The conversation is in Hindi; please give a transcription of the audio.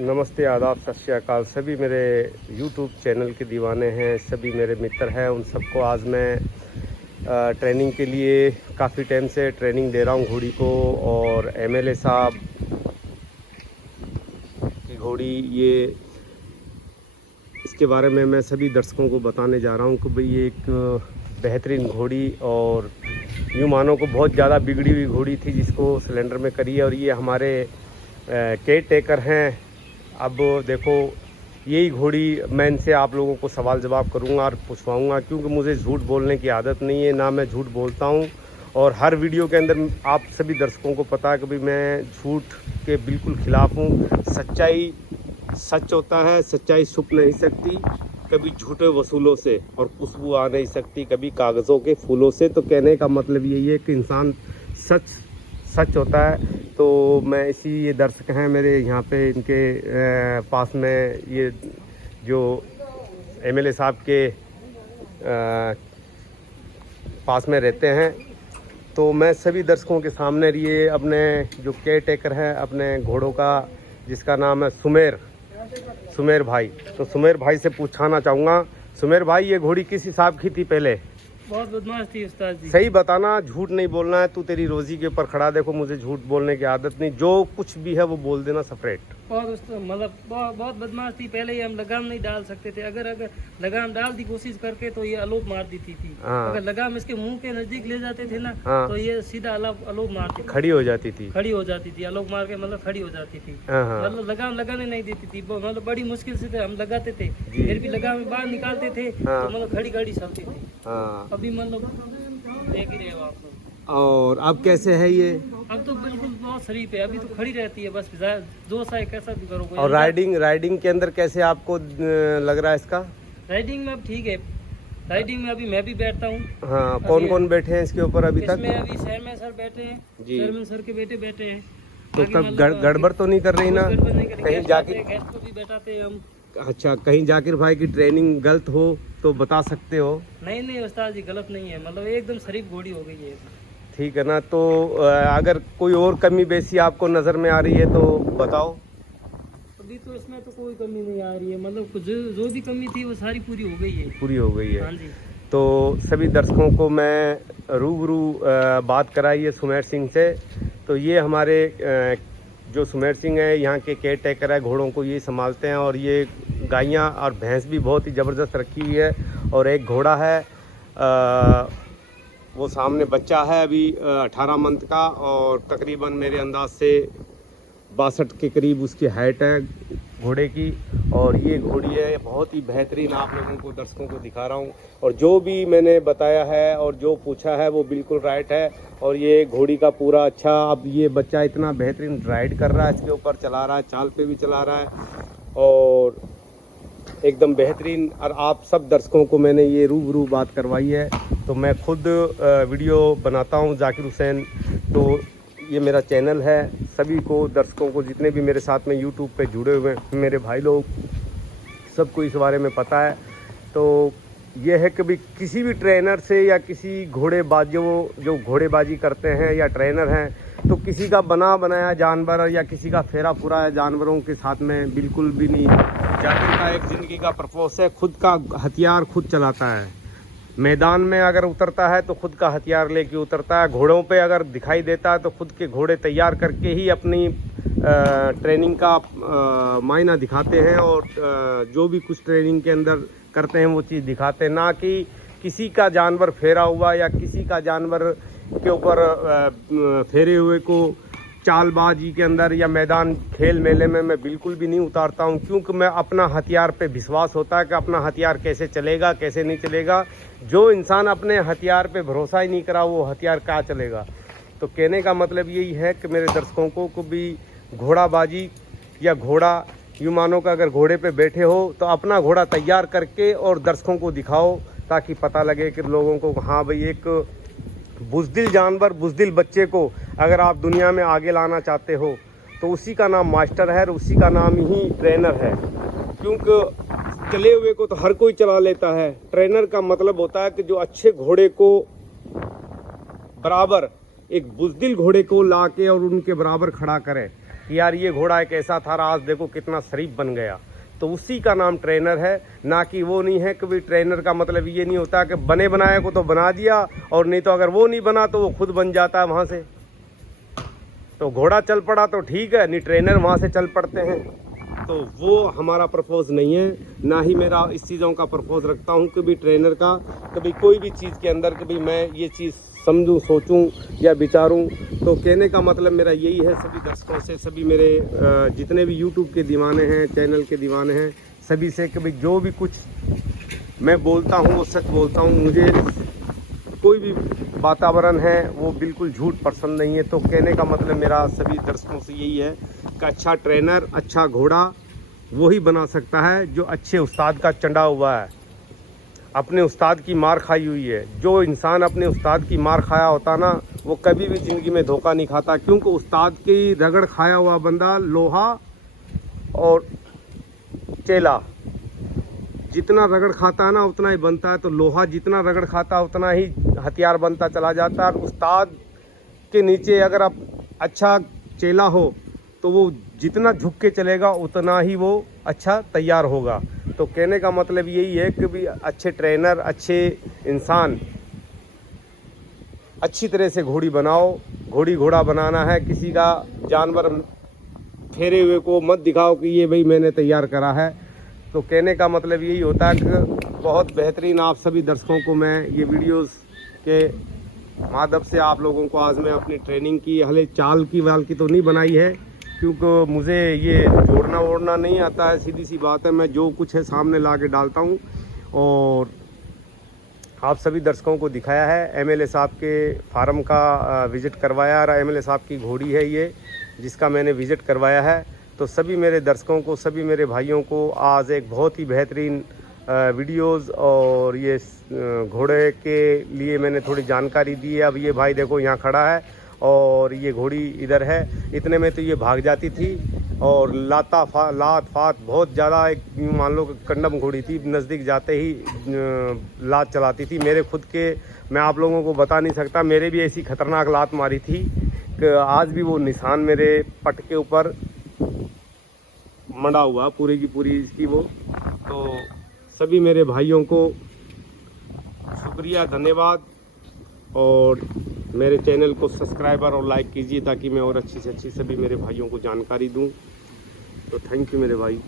नमस्ते, आदाब, सत श्री अकाल। सभी मेरे YouTube चैनल के दीवाने हैं, सभी मेरे मित्र हैं, उन सबको आज मैं ट्रेनिंग के लिए काफ़ी टाइम से ट्रेनिंग दे रहा हूँ घोड़ी को। और MLA साहब की घोड़ी ये, इसके बारे में मैं सभी दर्शकों को बताने जा रहा हूँ कि भाई ये एक बेहतरीन घोड़ी, और यूँ मानो को बहुत ज़्यादा बिगड़ी हुई घोड़ी थी जिसको सिलेंडर में करी है। और ये हमारे केयर टेकर हैं। अब देखो, यही घोड़ी मैं इनसे आप लोगों को सवाल जवाब करूंगा और पूछवाऊंगा, क्योंकि मुझे झूठ बोलने की आदत नहीं है, ना मैं झूठ बोलता हूं। और हर वीडियो के अंदर आप सभी दर्शकों को पता है कि भाई मैं झूठ के बिल्कुल खिलाफ हूं। सच्चाई सच होता है, सच्चाई छुप नहीं सकती कभी झूठे वसूलों से, और खुशबू आ नहीं सकती कभी कागज़ों के फूलों से। तो कहने का मतलब यही है कि इंसान सच होता है। तो मैं इसी, ये दर्शक हैं मेरे यहाँ पे, इनके पास में ये जो MLA साहब के पास में रहते हैं। तो मैं सभी दर्शकों के सामने ये अपने जो केयर टेकर है अपने घोड़ों का, जिसका नाम है सुमेर भाई, तो सुमेर भाई से पूछाना चाहूँगा, सुमेर भाई ये घोड़ी किस हिसाब की थी पहले? बहुत बदमाश थी उस्ताद जी। सही बताना, झूठ नहीं बोलना है। तू तेरी रोजी के ऊपर खड़ा। देखो, मुझे झूठ बोलने की आदत नहीं, जो कुछ भी है वो बोल देना सेपरेट। मतलब बहुत बदमाश थी। पहले ही हम लगाम नहीं डाल सकते थे। अगर लगाम डाल दी कोशिश करके तो ये अलोप मार देती थी। अगर लगाम इसके मुंह के नजदीक ले जाते थे ना, तो ये सीधा अलोप मारती, खड़ी हो जाती थी। अलोप मार के मतलब खड़ी हो जाती थी। मतलब लगाम लगाने नहीं देती थी। मतलब बड़ी मुश्किल से हम लगाते थे, फिर भी लगाम बाहर निकालते थे तो मतलब खड़ी चलती थी। अभी मतलब देख ही रहे हो आप लोग। और अब कैसे है ये? अब तो बिल्कुल बहुत शरीफ है। अभी तो खड़ी रहती है, बस जो सा कैसा भी करो। और राइडिंग के अंदर कैसे आपको लग रहा है इसका? राइडिंग में अब ठीक है। राइडिंग में अभी मैं भी बैठता हूँ। हाँ, कौन बैठे हैं इसके ऊपर अभी तक? इसमें अभी चेयरमैन सर बैठे हैं, चेयरमैन सर के बेटे बैठे हैं। तो कब गड़बड़ तो नहीं कर रही ना? कहीं जाके गेस्ट को भी बैठाते हैं हम। अच्छा, कहीं जाकिर भाई की ट्रेनिंग गलत हो तो बता सकते हो? नहीं उस्ताद जी, गलत नहीं है। मतलब एकदम शरीफ घोड़ी हो गई है। ठीक है ना। तो अगर कोई और कमी बेसी आपको नज़र में आ रही है तो बताओ। अभी तो इसमें तो कोई कमी नहीं आ रही है। मतलब जो भी कमी थी वो सारी पूरी हो गई है। हाँ जी। तो सभी दर्शकों को मैं रूबरू बात कराई है सुमेर सिंह से। तो ये हमारे जो सुमेर सिंह है यहाँ के केयर टेकर है, घोड़ों को ये संभालते हैं। और ये गायें और भैंस भी बहुत ही ज़बरदस्त रखी हुई है। और एक घोड़ा है, वो सामने बच्चा है अभी 18 मंथ का, और तकरीबन मेरे अंदाज से 62 के करीब उसकी हाइट है घोड़े की। और ये घोड़ी है बहुत ही बेहतरीन, आप लोगों को दर्शकों को दिखा रहा हूँ। और जो भी मैंने बताया है और जो पूछा है वो बिल्कुल राइट है। और ये घोड़ी का पूरा अच्छा, अब ये बच्चा इतना बेहतरीन राइड कर रहा है, इसके ऊपर चला रहा है, चाल पे भी चला रहा है, और एकदम बेहतरीन। और आप सब दर्शकों को मैंने ये रूबरू बात करवाई है। तो मैं खुद वीडियो बनाता हूँ, जाकिर हुसैन। तो ये मेरा चैनल है। सभी को, दर्शकों को, जितने भी मेरे साथ में YouTube पे जुड़े हुए हैं मेरे भाई लोग, सबको इस बारे में पता है। तो ये है कि भी किसी भी ट्रेनर से या किसी घोड़ेबाजों जो घोड़ेबाजी करते हैं या ट्रेनर हैं, तो किसी का बनाया जानवर या किसी का फेरा फुरा जानवरों के साथ में बिल्कुल भी नहीं। जाकिर का एक ज़िंदगी का पर्पस है, खुद का हथियार खुद चलाता है। मैदान में अगर उतरता है तो खुद का हथियार लेके उतरता है। घोड़ों पे अगर दिखाई देता है तो खुद के घोड़े तैयार करके ही अपनी ट्रेनिंग का मायना दिखाते हैं। और जो भी कुछ ट्रेनिंग के अंदर करते हैं वो चीज़ दिखाते हैं, ना कि किसी का जानवर फेरा हुआ या किसी का जानवर के ऊपर फेरे हुए को चालबाजी के अंदर या मैदान खेल मेले में मैं बिल्कुल भी नहीं उतारता हूं। क्योंकि मैं अपना हथियार पे विश्वास होता है कि अपना हथियार कैसे चलेगा कैसे नहीं चलेगा। जो इंसान अपने हथियार पे भरोसा ही नहीं करा वो हथियार क्या चलेगा। तो कहने का मतलब यही है कि मेरे दर्शकों को भी घोड़ाबाजी या घोड़ा, यूँ मानो का अगर घोड़े पे बैठे हो तो अपना घोड़ा तैयार करके और दर्शकों को दिखाओ, ताकि पता लगे कि लोगों को, हाँ भाई, एक बुज़दिल जानवर, बुज़दिल बच्चे को अगर आप दुनिया में आगे लाना चाहते हो तो उसी का नाम मास्टर है और उसी का नाम ही ट्रेनर है। क्योंकि चले हुए को तो हर कोई चला लेता है। ट्रेनर का मतलब होता है कि जो अच्छे घोड़े को बराबर, एक बुज़दिल घोड़े को ला के और उनके बराबर खड़ा करे। कि यार ये घोड़ा एक ऐसा था, आज देखो कितना शरीफ बन गया। तो उसी का नाम ट्रेनर है, ना कि वो नहीं है। कभी ट्रेनर का मतलब ये नहीं होता कि बने बनाए को तो बना दिया, और नहीं तो अगर वो नहीं बना तो वो खुद बन जाता है वहाँ से। तो घोड़ा चल पड़ा तो ठीक है, नहीं ट्रेनर वहाँ से चल पड़ते हैं। तो वो हमारा प्रपोज नहीं है, ना ही मेरा इस चीज़ों का प्रपोज रखता हूँ कभी ट्रेनर का। कभी कोई भी चीज़ के अंदर कभी मैं ये चीज़ समझूं, सोचूं या विचारूं। तो कहने का मतलब मेरा यही है सभी दर्शकों से, सभी मेरे जितने भी यूट्यूब के दीवाने हैं, चैनल के दीवाने हैं, सभी से कभी जो भी कुछ मैं बोलता हूँ वो सच बोलता हूँ। मुझे कोई भी वातावरण है वो बिल्कुल झूठ पसंद नहीं है। तो कहने का मतलब मेरा सभी दर्शकों से यही है कि अच्छा ट्रेनर, अच्छा घोड़ा वही बना सकता है जो अच्छे उस्ताद का चंडा हुआ है, अपने उस्ताद की मार खाई हुई है। जो इंसान अपने उस्ताद की मार खाया होता ना, वो कभी भी ज़िंदगी में धोखा नहीं खाता, क्योंकि उस्ताद की रगड़ खाया हुआ बंदा लोहा और चेला जितना रगड़ खाता है ना उतना ही बनता है। तो लोहा जितना रगड़ खाता है उतना ही हथियार बनता चला जाता है। उस्ताद के नीचे अगर आप अच्छा चेला हो तो वो जितना झुक के चलेगा उतना ही वो अच्छा तैयार होगा। तो कहने का मतलब यही है कि भी अच्छे ट्रेनर, अच्छे इंसान अच्छी तरह से घोड़ी बनाओ। घोड़ी घोड़ा बनाना है, किसी का जानवर फेरे हुए को मत दिखाओ कि ये भाई मैंने तैयार करा है। तो कहने का मतलब यही होता है कि बहुत बेहतरीन आप सभी दर्शकों को मैं ये वीडियोस के माध्यम से आप लोगों को आज मैं अपनी ट्रेनिंग की हले चाल की वाल की तो नहीं बनाई है, क्योंकि मुझे ये जोड़ना वोड़ना नहीं आता है। सीधी सी बात है, मैं जो कुछ है सामने ला के डालता हूँ। और आप सभी दर्शकों को दिखाया है, एमएलए साहब के फार्म का विज़िट करवाया। और एमएलए साहब की घोड़ी है ये, जिसका मैंने विज़िट करवाया है। तो सभी मेरे दर्शकों को, सभी मेरे भाइयों को आज एक बहुत ही बेहतरीन वीडियोस और ये घोड़े के लिए मैंने थोड़ी जानकारी दी है। अब ये भाई देखो यहाँ खड़ा है और ये घोड़ी इधर है। इतने में तो ये भाग जाती थी और लात फात बहुत ज़्यादा, एक मान लो कंडम घोड़ी थी, नज़दीक जाते ही लात चलाती थी। मेरे खुद के मैं आप लोगों को बता नहीं सकता, मेरे भी ऐसी खतरनाक लात मारी थी कि आज भी वो निशान मेरे पट के ऊपर मंडा हुआ पूरी की पूरी इसकी वो। तो सभी मेरे भाइयों को शुक्रिया, धन्यवाद। और मेरे चैनल को सब्सक्राइबर और लाइक कीजिए ताकि मैं और अच्छी से अच्छी सभी मेरे भाइयों को जानकारी दूं। तो थैंक यू मेरे भाई।